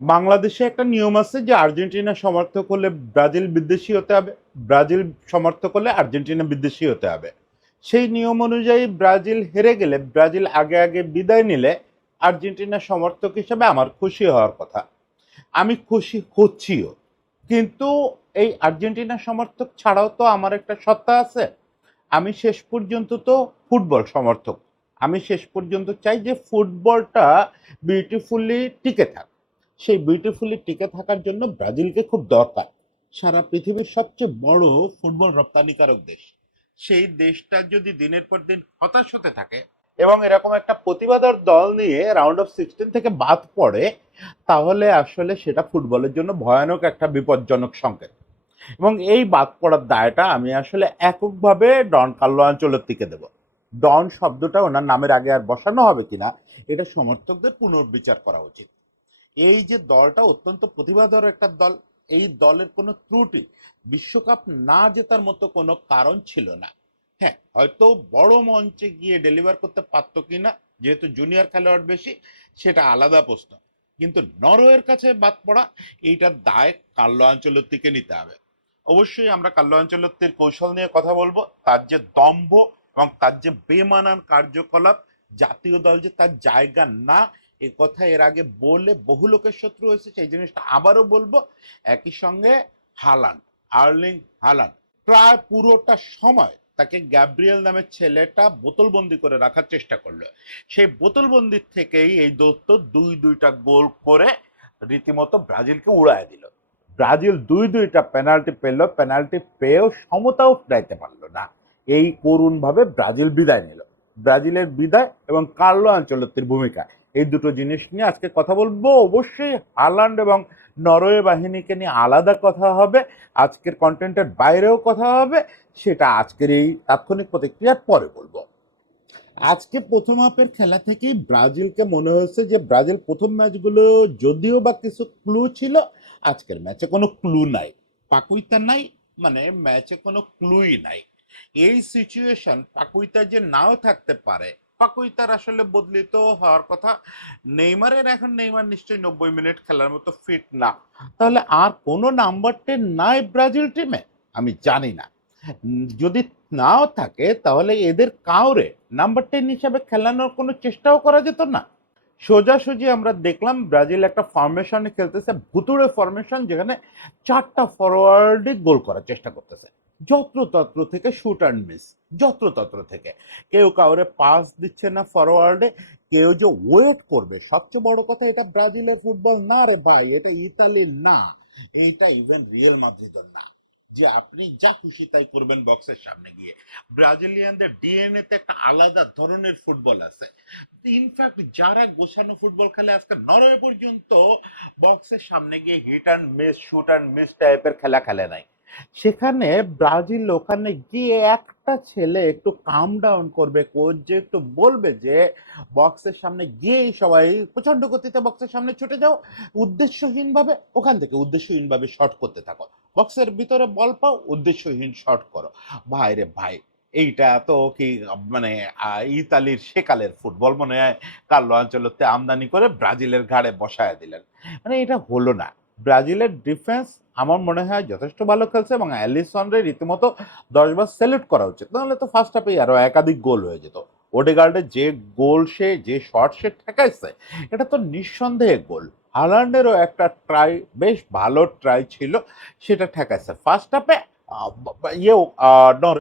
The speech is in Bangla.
বাংলাদেশে একটা নিয়ম আছে যে আর্জেন্টিনা সমর্থক হলে ব্রাজিল বিদ্বেষী হতে হবে, ব্রাজিল সমর্থক হলে আর্জেন্টিনা বিদ্বেষী হতে হবে। সেই নিয়ম অনুযায়ী ব্রাজিল হেরে গেলে, ব্রাজিল আগে আগে বিদায় নিলে আর্জেন্টিনা সমর্থক হিসেবে আমার খুশি হওয়ার কথা। আমি খুশি হচ্ছিও। কিন্তু এই আর্জেন্টিনা সমর্থক ছাড়াও তো আমার একটা সত্তা আছে। আমি শেষ পর্যন্ত তো ফুটবল সমর্থক। আমি শেষ পর্যন্ত চাই যে ফুটবলটা বিউটিফুলি টিকে থাক। সেই বিউটিফুলি টিকে থাকার জন্য ব্রাজিলকে খুব দরকার। সারা পৃথিবীর সবচেয়ে বড় ফুটবল রপ্তানিকারক দেশ। সেই দেশটা যদি দিনের পর দিন হতাশ হতে থাকে এবং এরকম একটা প্রতিবাদর দল নিয়ে রাউন্ড অফ 16 থেকে বাদ পড়ে, তাহলে আসলে সেটা ফুটবলের জন্য ভয়ানক একটা বিপজ্জনক সংকেত। এবং এই বাদ পড়ার দায়টা আমি আসলে এককভাবে ডন কার্লো আনচেলত্তিকে দেব। ডন শব্দটা ওনার নামের আগে আর বসানো হবে কিনা এটা সমর্থকদের পুনর্বিচার করা উচিত। এই যে দলটা অত্যন্ত প্রতিভাধর একটা দল, এই দলের কোনো ত্রুটি বিশ্বকাপ না জেতার মতো কোনো কারণ ছিল না। হ্যাঁ, হয়তো বড় মঞ্চে গিয়ে ডেলিভার করতে পারতো কিনা, যেহেতু জুনিয়র খেলোয়াড় বেশি, সেটা আলাদা প্রশ্ন। কিন্তু নরওয়ের কাছে বাদ পড়া, এইটার দায় কার্লো আনচেলত্তিকে নিতে হবে। অবশ্যই আমরা কার্লো আনচেলত্তির কৌশল নিয়ে কথা বলবো, তার যে দম্ভ এবং তার যে বেমানান কার্যকলাপ, জাতীয় দল যে তার জায়গা না, এ কথা এর আগে বলে বহু লোকের শত্রু হয়েছে, সেই জিনিসটা আবারও বলবো। একই সঙ্গে হালান্ড, আর্লিং হালান্ড প্রায় পুরোটা সময় তাকে গ্যাব্রিয়েল নামের ছেলেটা বোতলবন্দি করে রাখার চেষ্টা করলো। সেই বোতলবন্দির থেকেই এই দোস্ত দুইটা গোল করে রীতিমতো ব্রাজিলকে উড়ায় দিল। ব্রাজিল দুইটা পেনাল্টি পেল, পেনাল্টি পেয়েও সমতাও ফেরাইতে পারলো না। এই করুণ ভাবে ব্রাজিল বিদায় নিল। ব্রাজিলের বিদায় এবং কার্লো আনচেলত্তির ভূমিকা, এই দুটো জিনিস নিয়ে আজকে কথা বলবো। অবশ্যই হালান্ড এবং নরওয়ে বাহিনীকে নিয়ে আলাদা কথা হবে, আজকের কন্টেন্টের বাইরেও কথা হবে, সেটা আজকের এই তাৎক্ষণিক প্রতিক্রিয়ার পরে বলবো। আজকে প্রথম হাফের খেলা থেকেই ব্রাজিলকে মনে হয়েছে যে ব্রাজিল প্রথম ম্যাচগুলো যদিও বা কিছু ক্লু ছিল, আজকের ম্যাচে কোনো ক্লু নাই। পাকুইতা নাই, মানে ম্যাচে কোনো ক্লুই নাই। এই সিচুয়েশন পাকুইতা যে নাও থাকতে পারে, পাকুইতার আসলে বদলিত হওয়ার কথা। নেইমারের এখন, নেইমার নিশ্চয়ই 90 মিনিট খেলার মতো ফিট না। তাহলে আর কোনো নাম্বার 10 নাই ব্রাজিল টিমে? আমি জানি না। যদি নাও থাকে তাহলে এদের কাউরে নাম্বার 10 হিসাবে খেলানোর কোনো চেষ্টাও করা যেত না? সোজাসুজি আমরা দেখলাম ব্রাজিল একটা ফরমেশনে খেলতেছে, ভুতুড়ে ফরমেশন, যেখানে 4টা ফরওয়ার্ডই গোল করার চেষ্টা করতেছে। যত্রতত্র থেকে শুট অ্যান্ড মিস, যত্রতত্র থেকে। কেউ কাউরে পাস দিচ্ছে না ফরওয়ার্ডে, কেউ যে ওয়েট করবে। সবচেয়ে বড় কথা, এটা ব্রাজিলের ফুটবল না রে ভাই, এটা ইতালির না, এইটা ইভেন রিয়াল মাদ্রিদের না যে আপনি যা খুশি তাই করবেন বক্সের সামনে গিয়ে। ব্রাজিলিয়ানদের ডিএনএ তে একটা আলাদা ধরনের ফুটবল আছে। ইনফ্যাক্ট যারা গোছানো ফুটবল খেলে, আজকে নরওয়ে পর্যন্ত বক্সের সামনে গিয়ে hit and miss, shoot and miss টাইপের খেলা খেলে নাই। সেখানে ব্রাজিল ওখানে গিয়ে একটা ছেলে একটু কাম ডাউন করবে, কোচ যে একটু বলবে যে বক্সের সামনে গিয়েই সবাই প্রচন্ড গতিতে বক্সের সামনে ছুটে যাও, উদ্দেশ্যহীন ভাবে ওখান থেকে উদ্দেশ্যহীন ভাবে শট করতে থাকো, বক্সের ভিতরে বল পাও, উদ্দেশ্যহীন শট করো। ভাই রে ভাই, এইটা তো কি মানে ইতালির সেকালের ফুটবল মনে হয় কার্লো আনচেলত্তি আমদানি করে ব্রাজিলের ঘাড়ে বসায় দিলেন। মানে এটা হলো না। ব্রাজিলের ডিফেন্স আমার মনে হয় যথেষ্ট ভালো খেলছে এবং অ্যালিসনরে রীতিমতো 10 বার স্যালুট করা উচিত, নাহলে তো ফার্স্ট হাফেই আরো একাধিক গোল হয়ে যেত। ওডেগার্ডের যে গোল, সে যে শট সে ঠেকাইছে, এটা তো নিঃসন্দেহে গোল। হালান্ডেরও একটা ট্রাই, বেশ ভালো ট্রাই ছিল, সেটা ঠেকাইছে ফার্স্ট হাফে। ইয়েও